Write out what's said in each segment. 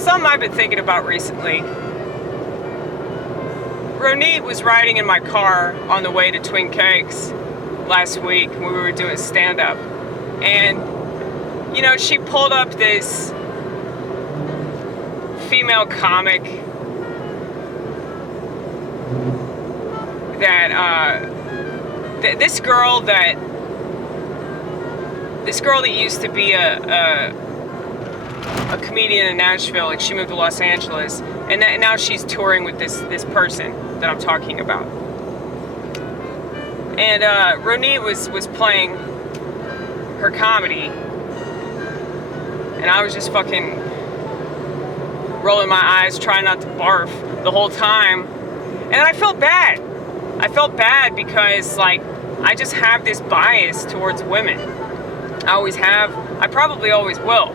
something I've been thinking about recently. Ronit was riding in my car on the way to Twin Cakes last week when we were doing stand-up. And, you know, she pulled up this female comic that, this girl that used to be a comedian in Nashville, like she moved to Los Angeles, and now she's touring with this person that I'm talking about. And Ronit was playing her comedy, and I was just fucking rolling my eyes, trying not to barf the whole time, and I felt bad. I felt bad because, like, I just have this bias towards women. I always have. I probably always will.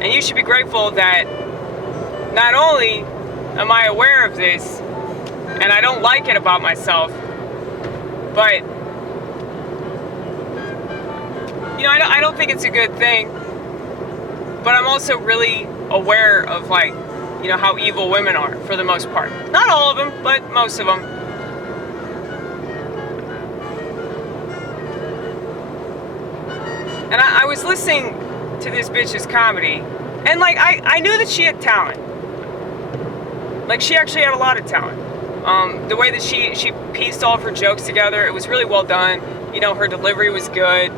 And you should be grateful that not only am I aware of this, and I don't like it about myself, but, you know, I don't think it's a good thing, but I'm also really aware of, like, you know, how evil women are, for the most part. Not all of them, but most of them. And I was listening to this bitch's comedy, and, like, I knew that she had talent. Like, she actually had a lot of talent. The way that she pieced all of her jokes together, it was really well done. You know, her delivery was good.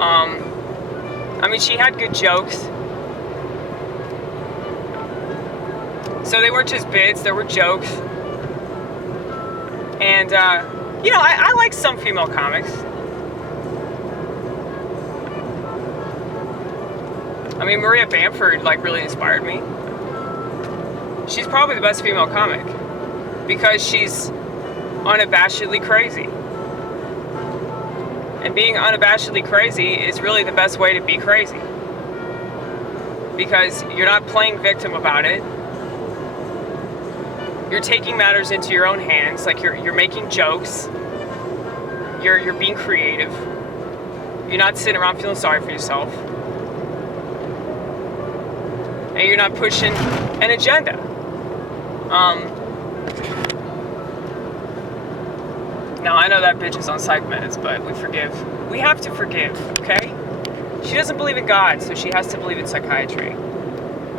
I mean, she had good jokes. So they weren't just bits, there were jokes. And, you know, I like some female comics. I mean, Maria Bamford, like, really inspired me. She's probably the best female comic because she's unabashedly crazy. And being unabashedly crazy is really the best way to be crazy. Because you're not playing victim about it. You're taking matters into your own hands, like you're making jokes. You're being creative. You're not sitting around feeling sorry for yourself. And you're not pushing an agenda. Now, I know that bitch is on psych meds, but we forgive. We have to forgive, okay? She doesn't believe in God, so she has to believe in psychiatry.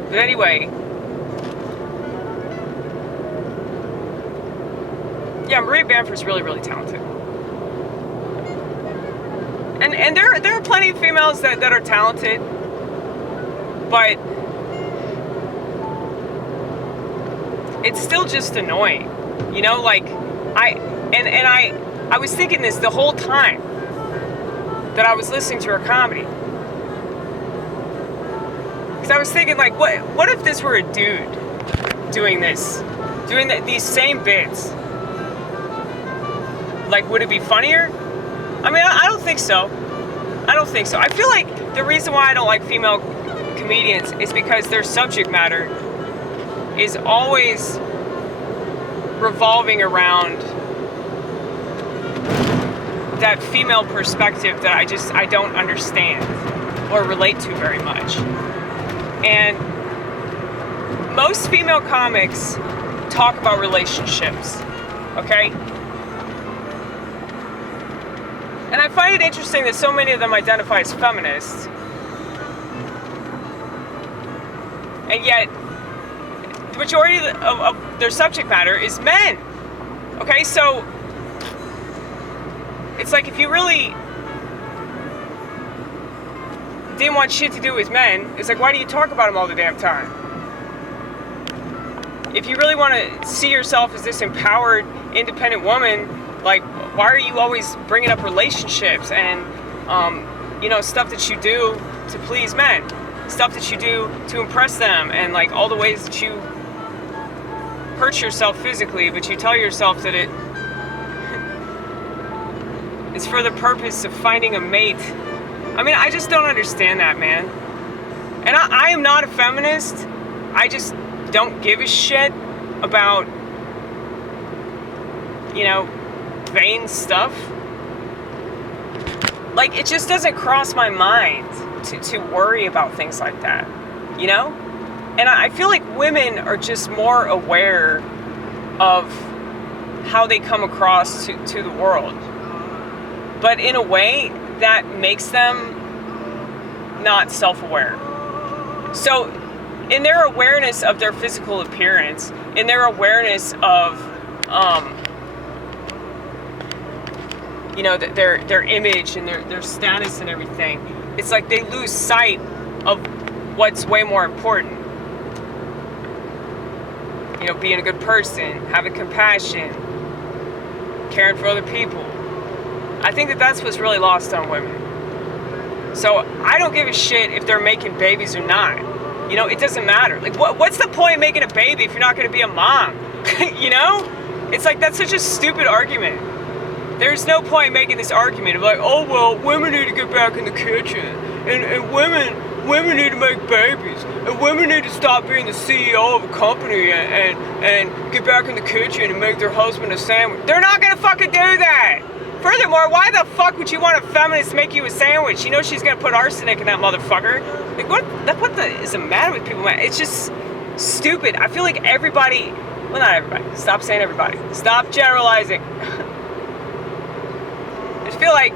But anyway, yeah, Maria Bamford's really, really talented. And there are plenty of females that are talented, but it's still just annoying. You know, like, I was thinking this the whole time that I was listening to her comedy. Because I was thinking, like, what if this were a dude doing this? Doing these same bits? Like, would it be funnier? I mean, I don't think so. I don't think so. I feel like the reason why I don't like female comedians is because their subject matter is always revolving around that female perspective that I don't understand or relate to very much. And most female comics talk about relationships, okay? And I find it interesting that so many of them identify as feminists, and yet the majority of their subject matter is men. Okay, so it's like, if you really didn't want shit to do with men, it's like, why do you talk about them all the damn time? If you really want to see yourself as this empowered, independent woman, like, why are you always bringing up relationships and, you know, stuff that you do to please men? Stuff that you do to impress them, and, like, all the ways that you hurt yourself physically, but you tell yourself that it's for the purpose of finding a mate. I mean, I just don't understand that, man. And I am not a feminist. I just don't give a shit about, you know, vain stuff. Like, it just doesn't cross my mind to worry about things like that, you know? And I feel like women are just more aware of how they come across to the world. But in a way that makes them not self-aware. So in their awareness of their physical appearance, in their awareness of, you know, their image and their status and everything, it's like they lose sight of what's way more important. You know, being a good person, having compassion, caring for other people. I think that that's what's really lost on women. So I don't give a shit if they're making babies or not. You know, it doesn't matter. Like, what's the point of making a baby if you're not going to be a mom? You know? It's like, that's such a stupid argument. There's no point in making this argument of like, oh, well, women need to get back in the kitchen. And women need to make babies. And women need to stop being the CEO of a company and get back in the kitchen and make their husband a sandwich. They're not going to fucking do that. Furthermore, why the fuck would you want a feminist to make you a sandwich? You know she's gonna put arsenic in that motherfucker. Like, what is the matter with people, man? It's just stupid. I feel like everybody, well, not everybody. Stop saying everybody. Stop generalizing. I just feel like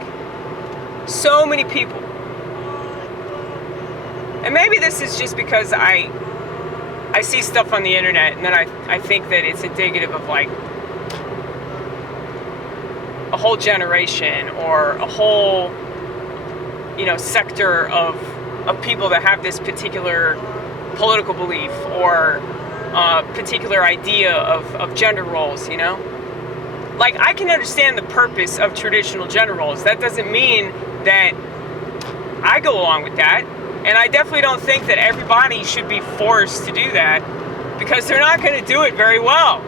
so many people, and maybe this is just because I see stuff on the internet, and then I think that it's indicative of like a whole generation or a whole, you know, sector of people that have this particular political belief or particular idea of gender roles, you know? Like, I can understand the purpose of traditional gender roles. That doesn't mean that I go along with that. And I definitely don't think that everybody should be forced to do that, because they're not going to do it very well.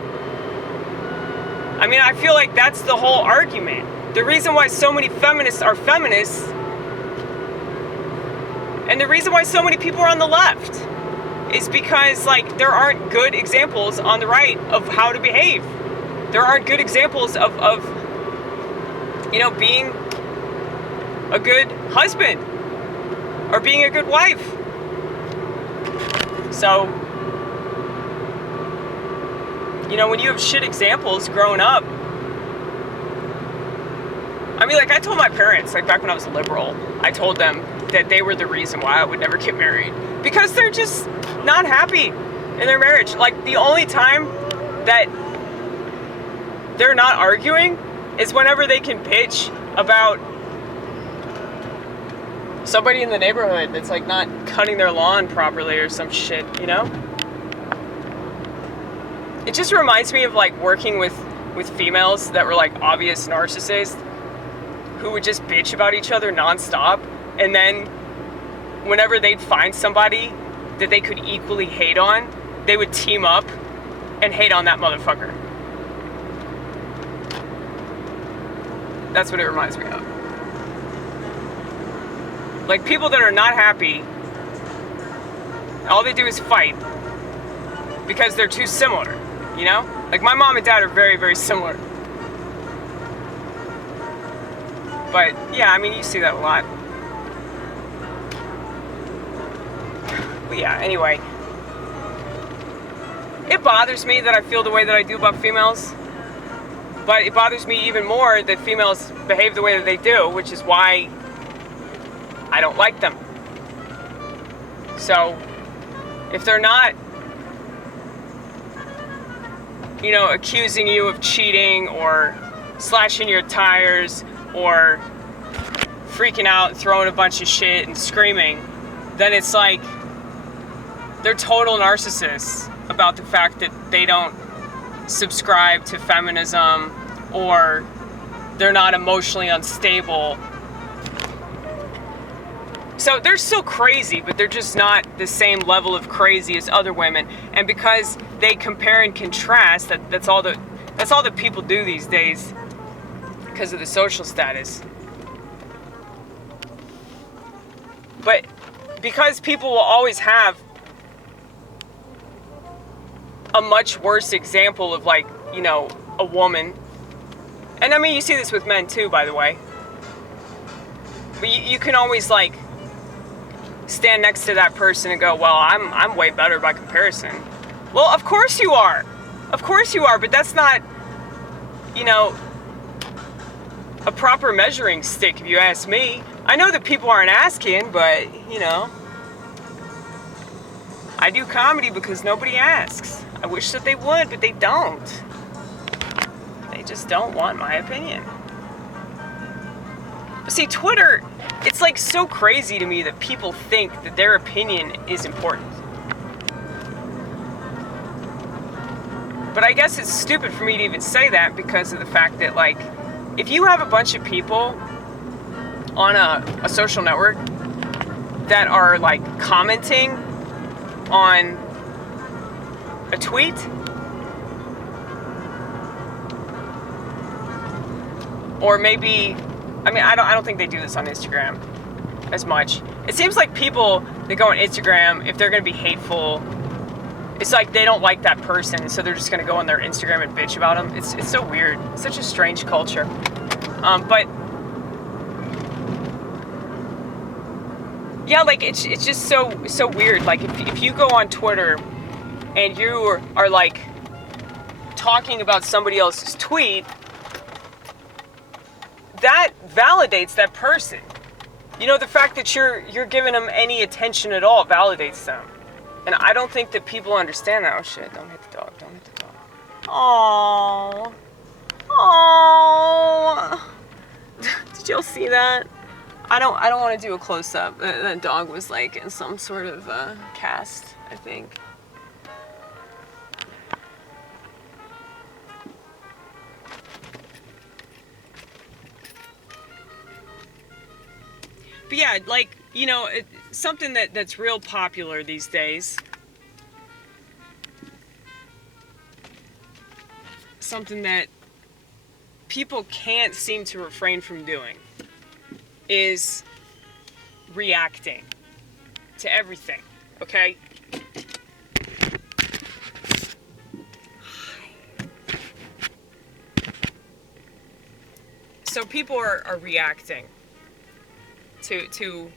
I mean, I feel like that's the whole argument. The reason why so many feminists are feminists, and the reason why so many people are on the left, is because, like, there aren't good examples on the right of how to behave. There aren't good examples of you know, being a good husband or being a good wife. So, you know, when you have shit examples growing up, I mean, like, I told my parents, like, back when I was liberal, I told them that they were the reason why I would never get married, because they're just not happy in their marriage. Like, the only time that they're not arguing is whenever they can bitch about somebody in the neighborhood that's, like, not cutting their lawn properly or some shit, you know? It just reminds me of, like, working with females that were, like, obvious narcissists who would just bitch about each other nonstop, and then whenever they'd find somebody that they could equally hate on, they would team up and hate on that motherfucker. That's what it reminds me of. Like, people that are not happy, all they do is fight because they're too similar, you know? Like, my mom and dad are very, very similar. But, yeah, I mean, you see that a lot. But, yeah, anyway. It bothers me that I feel the way that I do about females. But it bothers me even more that females behave the way that they do, which is why I don't like them. So, if they're not, you know, accusing you of cheating or slashing your tires or freaking out, throwing a bunch of shit and screaming, then it's like they're total narcissists about the fact that they don't subscribe to feminism, or they're not emotionally unstable. So they're still crazy, but they're just not the same level of crazy as other women. And because they compare and contrast, that's all that people do these days because of the social status. But because people will always have a much worse example of, like, you know, a woman. And I mean, you see this with men too, by the way. But you can always, like, stand next to that person and go, well, I'm way better by comparison. Well, of course you are. Of course you are, but that's not, you know, a proper measuring stick, if you ask me. I know that people aren't asking, but, you know, I do comedy because nobody asks. I wish that they would, but they don't. They just don't want my opinion. But see, Twitter, it's like so crazy to me that people think that their opinion is important. But I guess it's stupid for me to even say that because of the fact that, like, if you have a bunch of people on a social network that are, like, commenting on a tweet, or maybe, I mean, I don't think they do this on Instagram as much. It seems like people that go on Instagram, if they're going to be hateful, it's like they don't like that person, so they're just going to go on their Instagram and bitch about them. It's so weird. It's such a strange culture. But yeah, like it's just so weird. Like if you go on Twitter and you are like talking about somebody else's tweet, that validates that person. You know, the fact that you're giving them any attention at all validates them. And I don't think that people understand that. Oh shit, don't hit the dog, don't hit the dog. Aww. Aww. Did y'all see that? I don't want to do a close-up. That dog was like in some sort of cast, I think. But yeah, like, you know, something that's real popular these days. Something that people can't seem to refrain from doing is reacting to everything, okay? So people are reacting to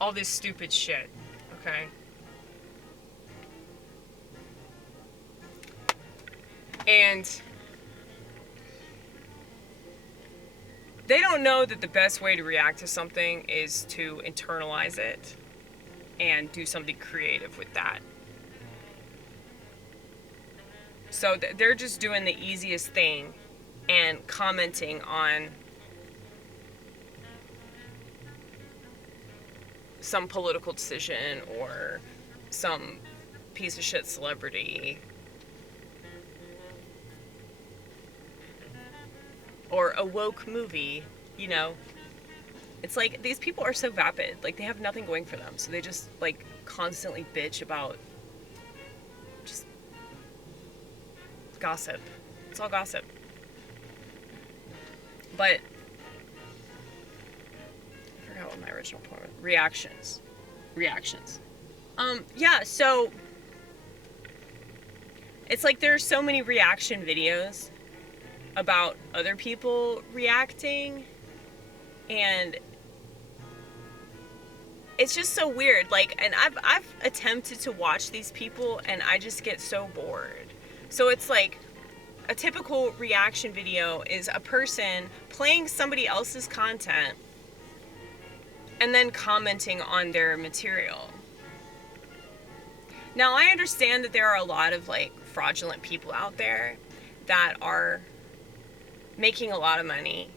all this stupid shit, okay? And they don't know that the best way to react to something is to internalize it and do something creative with that. So they're just doing the easiest thing and commenting on some political decision or some piece of shit celebrity or a woke movie, you know. It's like these people are so vapid, like they have nothing going for them, so they just like constantly bitch about just gossip. It's all gossip. But I forgot what my original point was. Reactions. Yeah, so it's like there are so many reaction videos about other people reacting, and it's just so weird. Like, and I've attempted to watch these people and I just get so bored. So it's like a typical reaction video is a person playing somebody else's content and then commenting on their material. Now, I understand that there are a lot of like fraudulent people out there that are making a lot of money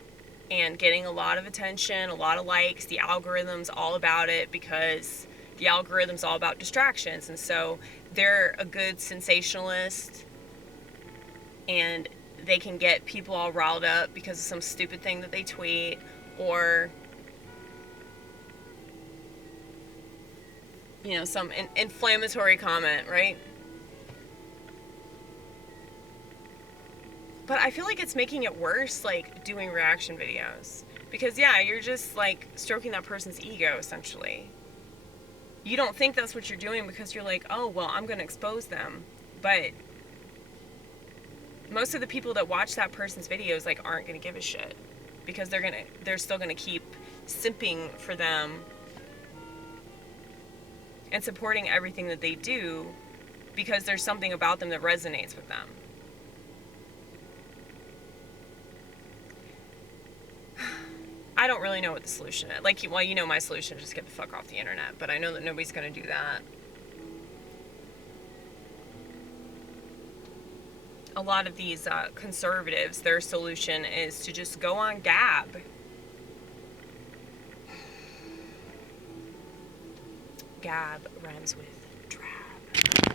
and getting a lot of attention, a lot of likes. The algorithm's all about it because the algorithm's all about distractions. And so they're a good sensationalist and they can get people all riled up because of some stupid thing that they tweet, or you know, some inflammatory comment, right? But I feel like it's making it worse, like, doing reaction videos. Because, yeah, you're just, like, stroking that person's ego, essentially. You don't think that's what you're doing because you're like, oh, well, I'm going to expose them. But most of the people that watch that person's videos, like, aren't going to give a shit. Because they're still going to keep simping for them and supporting everything that they do because there's something about them that resonates with them. I don't really know what the solution is. Like, well, you know my solution is just get the fuck off the internet, but I know that nobody's going to do that. A lot of these conservatives, their solution is to just go on Gab. Gab rhymes with drab.